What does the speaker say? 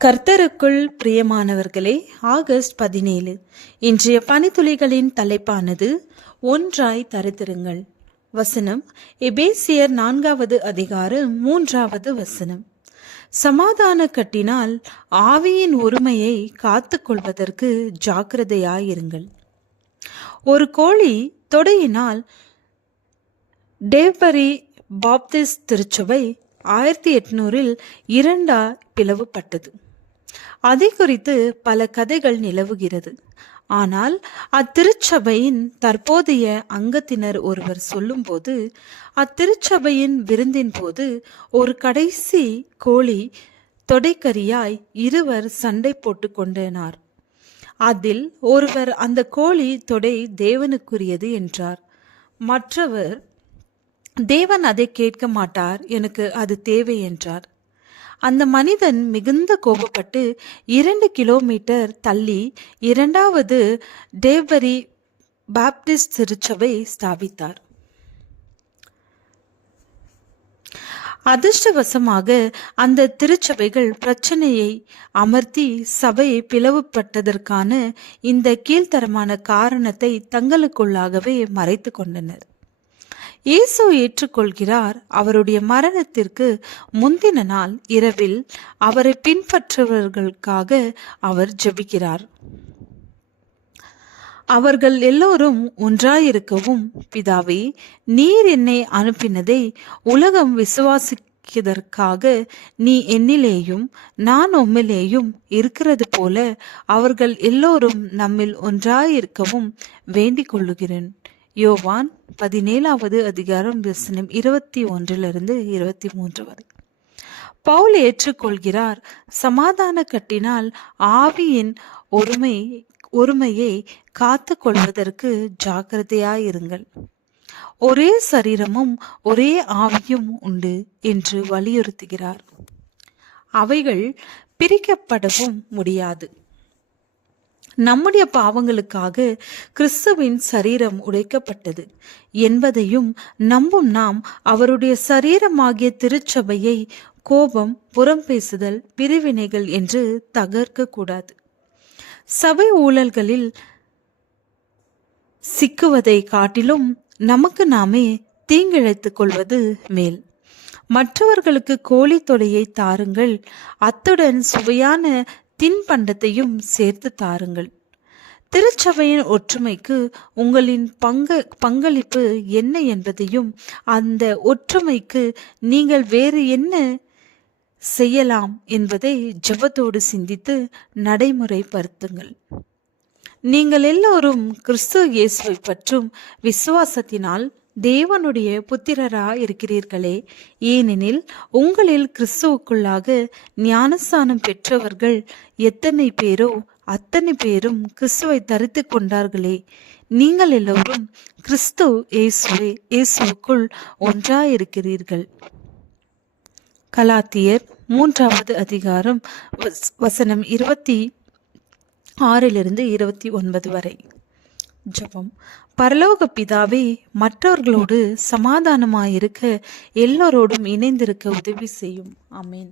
கர்த்தருக்குள் பிரியமானவர்களே, ஆகஸ்ட் 17 இன்றைய பனித்துளிகளின் தலைப்பானது ஒன்றாய் தரித்திருங்கள். வசனம் எபேசியர் 4வது அதிகாரம் 3வது வசனம். சமாதான கட்டினால் ஆவியின் ஒருமையை காத்து கொள்வதற்கு ஜாக்கிரதையாயிருங்கள். ஒரு கோழி தொடையினால் டேவ்பரி பாப்திஸ்ட் திருச்சபை 1800 இரண்டாய் பிளவுபட்டது. அதை குறித்து பல கதைகள் நிலவுகிறது. ஆனால் அத்திருச்சபையின் தற்போதைய அங்கத்தினர் ஒருவர் சொல்லும்போது, அத்திருச்சபையின் விருந்தின் போது ஒரு கடைசி கோழி தொடைக்கரியாய் இருவர் சண்டை போட்டு கொண்டனர். அதில் ஒருவர் அந்த கோழி தொடை தேவனுக்குரியது என்றார். மற்றவர், தேவன் அதை கேட்க மாட்டார், எனக்கு அது தேவை என்றார். அந்த மனிதன் மிகுந்த கோபப்பட்டு 2 கிலோமீட்டர் தள்ளி இரண்டாவது டேவ்பரி பாப்டிஸ்ட் திருச்சபை ஸ்தாபித்தார். அதிர்ஷ்டவசமாக அந்த திருச்சபைகள் பிரச்சனையை அமர்த்தி சபையை பிளவுபட்டதற்கான இந்த கீழ்த்தரமான காரணத்தை தங்களுக்குள்ளாகவே மறைத்து கொண்டனர். இயேசு ஏற்றுக்கொள்கிறார். அவருடைய மரணத்திற்கு முந்தின நாள் இரவில் அவரை பின்பற்றுபவர்களுக்காக அவர் ஜெபிக்கிறார். அவர்கள் எல்லோரும் ஒன்றாயிருக்கவும், பிதாவே, நீர் என்னை அனுப்பினதை உலகம் விசுவாசிக்கிறதற்காக நீ என்னிலேயும் நான் உம்மிலேயும் இருக்கிறது போல அவர்கள் எல்லோரும் நம்மில் ஒன்றாயிருக்கவும் வேண்டிக் கொள்ளுகிறேன். யோவான் 17வது அதிகாரம் வசனம் 21-23 வரை. பவுல் ஏற்றுக்கொள்கிறார். சமாதான கட்டினால் ஆவியின் ஒருமையை காத்து கொள்வதற்கு ஜாக்கிரதையாயிருங்கள். ஒரே சரீரமும் ஒரே ஆவியும் உண்டு என்று வலியுறுத்துகிறார். அவைகள் பிரிக்கப்படவும் முடியாது. நம்முடைய பாவங்களுக்காக கிறிஸ்துவின் சரீரம் உடைக்கப்பட்டது என்பதையும் நம்பும் நாம் அவருடைய சரீரமாகிய திருச்சபையை கோபம், புறம் பேசுதல், பிரிவினைகள் என்று தகர்க்க கூடாது. சபை ஊழல்களில் சிக்குவதை காட்டிலும் நமக்கு நாமே தீங்கிழைத்துக் கொள்வது மேல். மற்றவர்களுக்கு கோழி தொடையை தாருங்கள், அத்துடன் சுவையான தின்பண்டத்தையும் சேர்த்து தாருங்கள். திருச்சபையின் ஒற்றுமைக்கு உங்களின் பங்களிப்பு என்ன என்பதையும், அந்த ஒற்றுமைக்கு நீங்கள் வேறு என்ன செய்யலாம் என்பதை ஜெபத்தோடு சிந்தித்து நடைமுறைப்படுத்துங்கள். நீங்கள் எல்லோரும் கிறிஸ்து இயேசுவை பற்றும் விசுவாசத்தினால் தேவனுடைய புத்திரரா இருக்கிறீர்களே. ஏனெனில் உங்களில் கிறிஸ்துவுக்குள்ளாக ஞானஸ்நானம் பெற்றவர்கள் எத்தனை பேரோ அத்தனை பேரும் கிறிஸ்துவை தரித்து கொண்டார்களே. நீங்கள் எல்லோரும் கிறிஸ்து இயேசுவுக்குள் ஒன்றாயிருக்கிறீர்கள். கலாத்தியர் 3வது அதிகாரம் வசனம் 26-29 வரை. ஜெபம். பரலோக பிதாவே, மற்றவர்களோடு சமாதானமாயிருக்க எல்லோரோடும் இணைந்திருக்க உதவி செய்யும். ஆமென்.